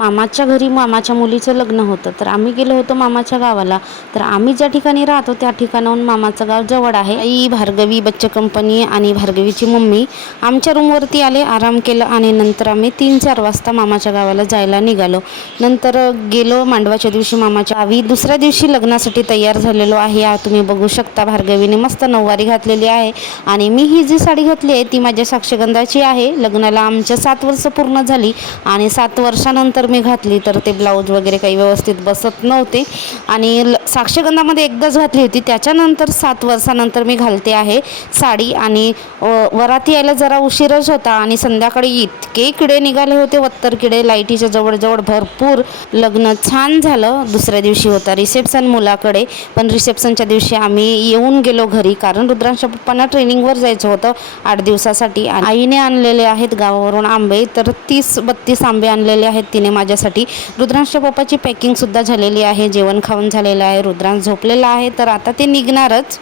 मामाच्या घरी मामाच्या मुलीचं लग्न होतं, तर आम्ही गेलो होतो मामाच्या गावाला. तर आम्ही ज्या ठिकाणी राहतो त्या ठिकाणाहून मामाचं गाव जवळ आहे. आई, भार्गवी, बच्चे कंपनी आणि भार्गवीची मम्मी आमच्या रूमवरती आले, आराम केलं आणि नंतर आम्ही 3-4 वाजता मामाच्या गावाला जायला निघालो. नंतर गेलो मांडवाच्या दिवशी मामाच्या गावी. दुसऱ्या दिवशी लग्नासाठी तयार झालेलो आहे. तुम्ही बघू शकता भार्गवीने मस्त नऊवारी घातलेली आहे आणि मी ही जी साडी घातली आहे ती माझ्या साक्षगंधाची आहे. लग्नाला आमच्या 7 वर्ष पूर्ण झाली आणि 7 वर्षानंतर मी घातली, तर ते ब्लाऊज वगैरे काही व्यवस्थित बसत नव्हते आणि साक्षगंधामध्ये एकदाच घातली होती. त्याच्यानंतर 7 वर्षानंतर मी घालते आहे साडी आणि वराती यायला जरा उशीरच होता आणि संध्याकाळी इतके किडे निघाले होते, वत्तर किडे, लाईटीच्या जवळजवळ भरपूर. लग्न छान झालं. दुसऱ्या दिवशी होता रिसेप्शन मुलाकडे, पण रिसेप्शनच्या दिवशी आम्ही येऊन गेलो घरी, कारण रुद्रांच्या पप्पांना ट्रेनिंगवर जायचं होतं 8 दिवसासाठी. आईने आणलेले आहेत गावावरून आंबे, तर 30-32 आंबे आणलेले आहेत तिने माझ्यासाठी. रुद्रांच्या पप्पाची पॅकिंगसुद्धा झालेली आहे, जेवण खाऊन झालेलं आहे, रुद्रांश झोपलेला आहे, तर आता ते निघणारच.